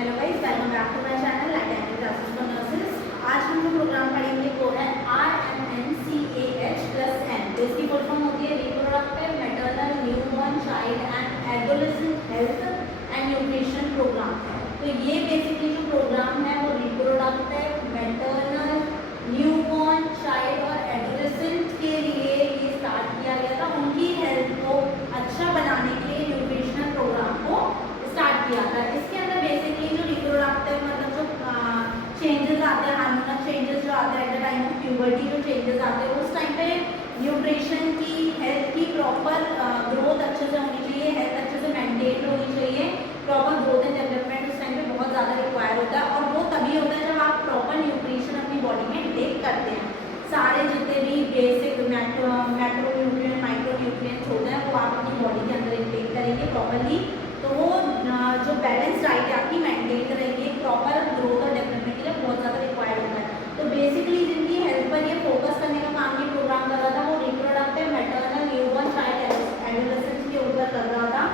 Hello guys, welcome back to my channel light classes for nurses. आज हम जो programme पढ़ेंगे वो है RMNCAH प्लस N। तो इसकी फुल फॉर्म होती है reproductive maternal newborn child and adolescent health and nutrition programme. तो ये बेसिकली जो प्रोग्राम है वो रिप्रोडक्टिव मैटरनल न्यूबॉर्न चाइल्ड और एडोलेसेंट के लिए ये स्टार्ट किया गया था। उनकी हेल्थ को अच्छा बनाने के लिए न्यूट्रिशनल प्रोग्राम को स्टार्ट किया था। इसके अंदर बेसिकली जो रिप्रोडक्टिव मतलब जो चेंजेस आते हैं, हार्मोनल चेंजेस जो आते हैं at the time of puberty, जो चेंजेस आते हैं उस टाइम पे न्यूट्रिशन की हेल्थ की प्रॉपर ग्रोथ अच्छे से होनी चाहिए, हेल्थ अच्छे से मेंटेन होनी चाहिए। प्रॉपर ग्रोथ एंड डेवलपमेंट उस टाइम पे बहुत ज़्यादा रिक्वायर होता है और वो तभी होता है जब आप प्रॉपर न्यूट्रिशन अपनी बॉडी में इंटेक करते हैं। सारे जितने भी basic macro nutrient micro nutrients होते हैं वो आप अपनी बॉडी के अंदर इंटेक करेंगे प्रॉपरली, तो वो जो बैलेंस डाइट है आपकी मेंटेन करेंगे। प्रॉपर ग्रोथ और डेवलपमेंट के लिए बहुत ज़्यादा रिक्वायर्ड होता है। तो बेसिकली जिनकी हेल्थ पर ये फोकस करने का काम ये प्रोग्राम कर रहा था वो reproductive maternal newborn child adolescence के ऊपर कर रहा था।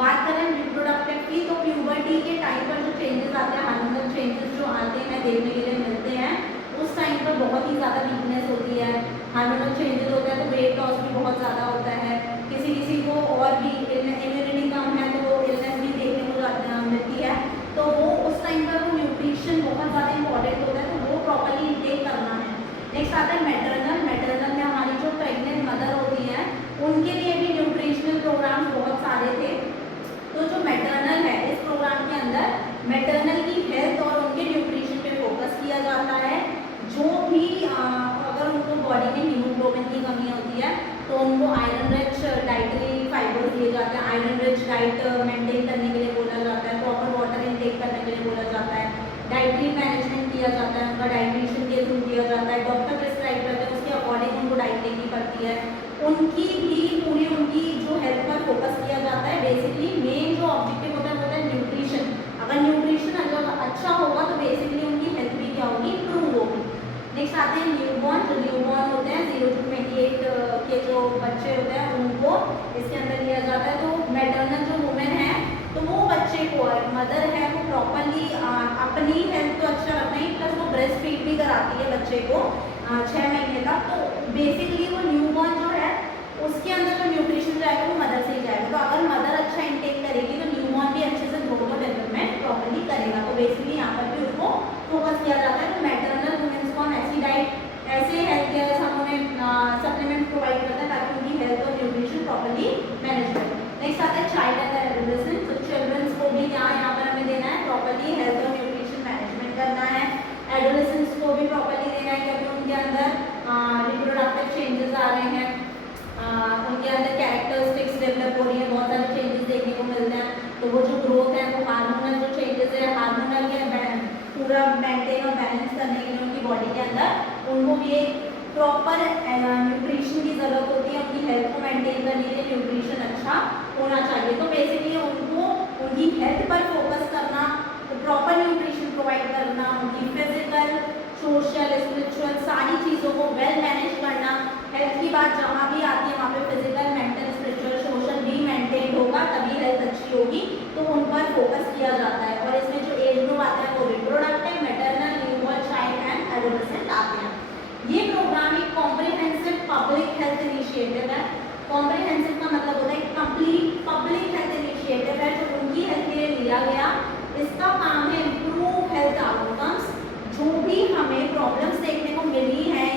बात करें रिप्रोडक्टिव की, तो प्यूबर्टी के टाइम पर जो चेंजेस आते हैं, हार्मोनल चेंजेस जो आते हैं देखने के लिए मिलते हैं, उस टाइम पर बहुत ही ज़्यादा वीकनेस होती है। हार्मोनल चेंजेस होता है तो वेट लॉस भी बहुत ज़्यादा होता है। किसी किसी को और भी इम्यूनिटी कम है तो इलनेस भी देखने को मिलती है। तो वो उस टाइम पर वो न्यूट्रिशन बहुत ज़्यादा इंपॉर्टेंट होता है, तो वो प्रॉपर्ली इंटेक करना है। नेक्स्ट आता है मैटरनल में हमारी जो प्रेग्नेंट मदर होती है उनके लिए भी न्यूट्रिशनल प्रोग्राम बहुत सारे थे। तो जो मैटरनल है इस प्रोग्राम के अंदर मैटरनल की हेल्थ और उनके न्यूट्रिशन पे फोकस किया जाता है। जो भी अगर उनको बॉडी में हीमोग्लोबिन की कमी होती है तो उनको आयरन रिच डाइटरी फाइबर्स दिए जाते हैं। आयरन रिच डाइट मेंटेन करने के लिए बोला जाता है, प्रॉपर वाटर इनटेक करने के लिए बोला जाता है, डाइटरी मैनेजमेंट किया जाता है, उनका डाइट्रिशियन के थ्रू दिया जाता है, डॉक्टर प्रिस्क्राइब करते हैं, उसके अकॉर्डिंग उनको डाइट लेनी पड़ती है। उनकी भी पूरी उनकी जो हेल्थ पर फोकस किया जाता है। बेसिकली मेन जो ऑब्जेक्टिव होता है वो है न्यूट्रिशन। अगर न्यूट्रिशन अगर अच्छा होगा तो बेसिकली उनकी हेल्थ भी क्या होगी, इंप्रूव होगी। नेक्स्ट आते हैं न्यूबॉर्न। जो न्यूबॉर्न होते हैं 0 to 28 के जो बच्चे होते हैं उनको इसके अंदर लिया जाता है। तो मैटरनल जो वुमेन है तो वो बच्चे को मदर है वो प्रॉपरली अपनी हेल्थ तो अच्छा रखना ही प्लस वो ब्रेस्ट फीड भी कराती है बच्चे को 6 महीने तक। तो बेसिकली वो न्यूबॉर्न जो है उसके अंदर जो न्यूट्रिशन जाएगा वो मदर से ही जाएगा। तो अगर मदर अच्छा इंटेक करेगी तो न्यूबॉर्न भी अच्छे से ग्रोथ और डेवलपमेंट प्रॉपरली करेगा। तो बेसिकली यहाँ पर भी उसको फोकस किया जाता है। तो मैटरनल वुमेन्स को हम ऐसी डाइट ऐसे हेल्थ केयर हम उन्हें सप्लीमेंट प्रोवाइड करते हैं ताकि उनकी हेल्थ और न्यूट्रिशन प्रॉपरली मैनेज करें। नेक्स्ट आता है चाइल्ड एंड एडोलेसेंट। तो चिल्ड्रंस को भी यहाँ पर हमें देना है प्रॉपरली हेल्थ और न्यूट्रिशन मैनेजमेंट करना है। एडोलेसेंट्स को भी प्रॉपरली देना है क्योंकि उनके अंदर रिप्रोडक्टिव चेंजेस आ रहे हैं, उनके अंदर कैरेक्टरिस्टिक्स डेवलप हो रही है, बहुत सारे चेंजेस देखने को मिलते हैं। तो वो जो ग्रोथ है वो हार्मोनल जो चेंजेस है हार्मोनल के पूरा मेंटेन और बैलेंस करने के लिए उनकी बॉडी के अंदर उनको भी एक प्रॉपर न्यूट्रिशन की ज़रूरत होती है। उनकी हेल्थ को मेंटेन करने के लिए न्यूट्रिशन अच्छा होना चाहिए। तो बेसिकली उनको उनकी हेल्थ पर फोकस करना, तो प्रॉपर न्यूट्रिशन प्रोवाइड करना, उनकी फिजिकल सोशल स्पिरिचुअल सारी चीज़ों को वेल मैनेज करना। हेल्थ की बात जहाँ भी आती है वहाँ पे फिजिकल मेंटल स्पिरिचुअल सोशल भी मेंटेन होगा तभी हेल्थ अच्छी होगी। तो उन पर फोकस किया जाता है। और इसमें जो एज ग्रुप आता है वो reproductive maternal newborn child and adolescent आते हैं। ये प्रोग्राम एक कॉम्प्रिहेंसिव पब्लिक हेल्थ इनिशिएटिव है। कॉम्प्रिहेंसिव का मतलब होता है कंप्लीट पब्लिक हेल्थ इनिशिएटिव है जो उनकी हेल्थ के लिए लिया गया। इसका काम है इम्प्रूव हेल्थ आउटकम्स। जो भी हमें प्रॉब्लम्स देखने को मिली है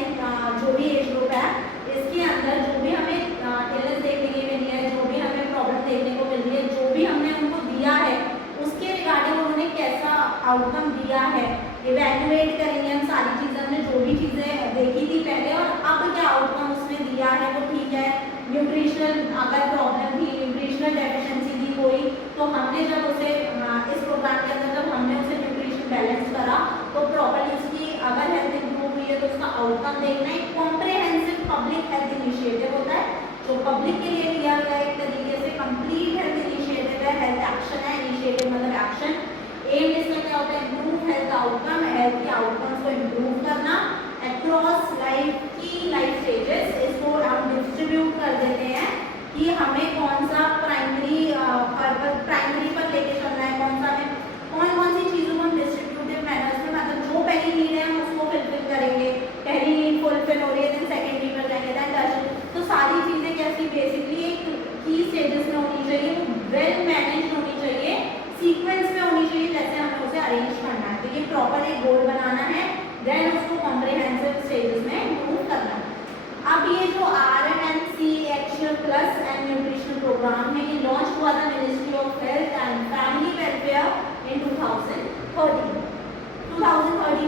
जो भी एज ग्रुप है इसके अंदर जो भी हमें इलनेस देखने को मिली है, जो भी हमें प्रॉब्लम देखने को मिल रही है, जो भी हमने उनको दिया है उसके रिगार्डिंग उन्होंने कैसा आउटकम दिया है इवैल्यूएट करेंगे हम सारी चीज़ें। हमने जो भी चीज़ें देखी थी पहले और अब क्या आउटकम उसने दिया है वो ठीक है। न्यूट्रिशनल अगर प्रॉब्लम थी, न्यूट्रिशनल डेफिशिएंसी थी कोई, तो हमने जब उसे इस प्रोग्राम के अंदर जब हमने उसे न्यूट्रिशन बैलेंस करा तो प्रॉपर्ली उसकी अगर हेल्थ इंप्रूव हुई है तो उसका आउटकम देखना एक कॉम्प्रिहेंसिव पब्लिक हेल्थ इनिशिएटिव होता है जो पब्लिक के लिए लिया गया एक तरीके से कंप्लीट हेल्थ इनिशिएटिव है। हेल्थ एक्शन है, इनिशिएटिव मतलब एक्शन। एम इसमें क्या होता है, इम्प्रूव हेल्थ आउटकम, हेल्थ के आउटकम्स को इम्प्रूव करना अक्रॉस लाइफ की लाइफ स्टेजेस। इसको हम डिस्ट्रीब्यूट कर देते हैं कि हमें कौन सा प्राइमरी पर लेके चलना है, कौन सा हमें कौन सी ये जो RMNCH+N न्यूट्रिशन प्रोग्राम है, ये लॉन्च हुआ था ministry of health and family welfare in 2013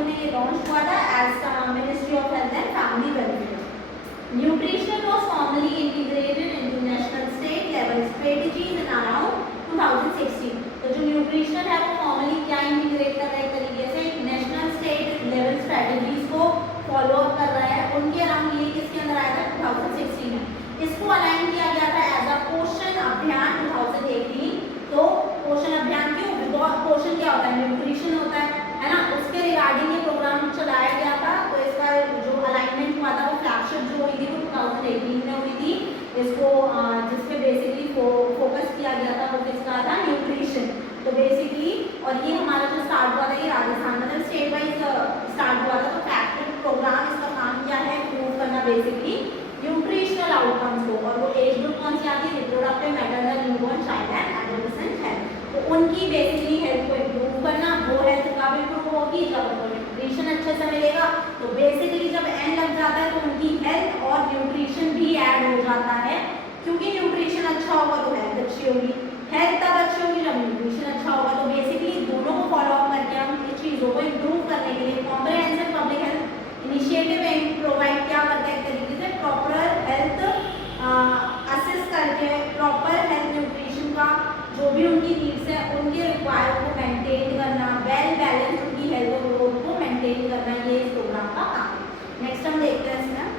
में ये लॉन्च हुआ था as ministry of health and family welfare. Nutrition was formally integrated into national state level strategies in around 2016। तो जो न्यूट्रिशन है वो फॉर्मली क्या इंटीग्रेट कर रहा है, एक तरीके से नेशनल स्टेट लेवल स्ट्रेटजीज को फॉलो अप कर रहा है। उनके अराउंड ये किसके अंदर आया था 2016 में। इसको अलाइन किया गया था एज अ पोषण अभियान 2018। तो पोषण अभियान क्यों, बिकॉज पोषण क्या होता है, न्यूट्रिशन होता है ना, उसके रिगार्डिंग ये प्रोग्राम चलाया गया था। तो इसका जो अलाइनमेंट हुआ था वो फ्लैगशिप जो हुई थी वो 2018 में हुई थी। इसको जिसपे बेसिकली फोकस किया गया था वो किसका था, न्यूट्रिशन। तो बेसिकली और ये हमारा जो स्टार्ट हुआ था ये राजस्थान मतलब स्टेट वाइज स्टार्ट हुआ था। तो फ्लैगशिप प्रोग्राम इसका काम क्या है, प्रूव करना बेसिकली न्यूट्रिशनल आउटकम्स को। और वो एज ग्रुप कौन सी आती है, reproductive, maternal, newborn, child and adolescent health. तो उनकी बेसिकली हेल्थ को इम्प्रूव करना, वो हेल्थ कब इम्प्रूव होगी, जब उनको न्यूट्रिशन अच्छे से मिलेगा। तो बेसिकली जब एन लग जाता है तो उनकी हेल्थ और न्यूट्रिशन भी ऐड हो जाता है, क्योंकि न्यूट्रिशन अच्छा होगा तो हेल्थ अच्छी होगी, हेल्थ तब अच्छी होगी जब न्यूट्रिशन अच्छा होगा। तो बेसिकली दोनों को फॉलो अप करके हम इस चीज़ों को इम्प्रूव करने के लिए comprehensive public health initiative provide क्या करता है, एक तरीके से प्रॉपर हेल्थ असिस्ट करके प्रॉपर हेल्थ न्यूट्रिशन का जो भी उनकी नीड्स है उनके रिक्वायर को मेंटेन करना, वेल बैलेंस उनकी हेल्थ और ग्रोथ को मेंटेन करना, ये इस प्रोग्राम का काम है। नेक्स्ट हम देखते हैं इसमें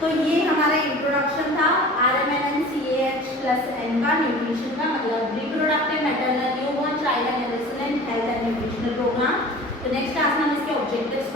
तो ये हमारा इंट्रोडक्शन था RMNCH+N का न्यूट्रिशन का मतलब reproductive, maternal, newborn, child and adolescent health and nutritional programme. तो नेक्स्ट क्लास में हम इसके ऑब्जेक्टिव्स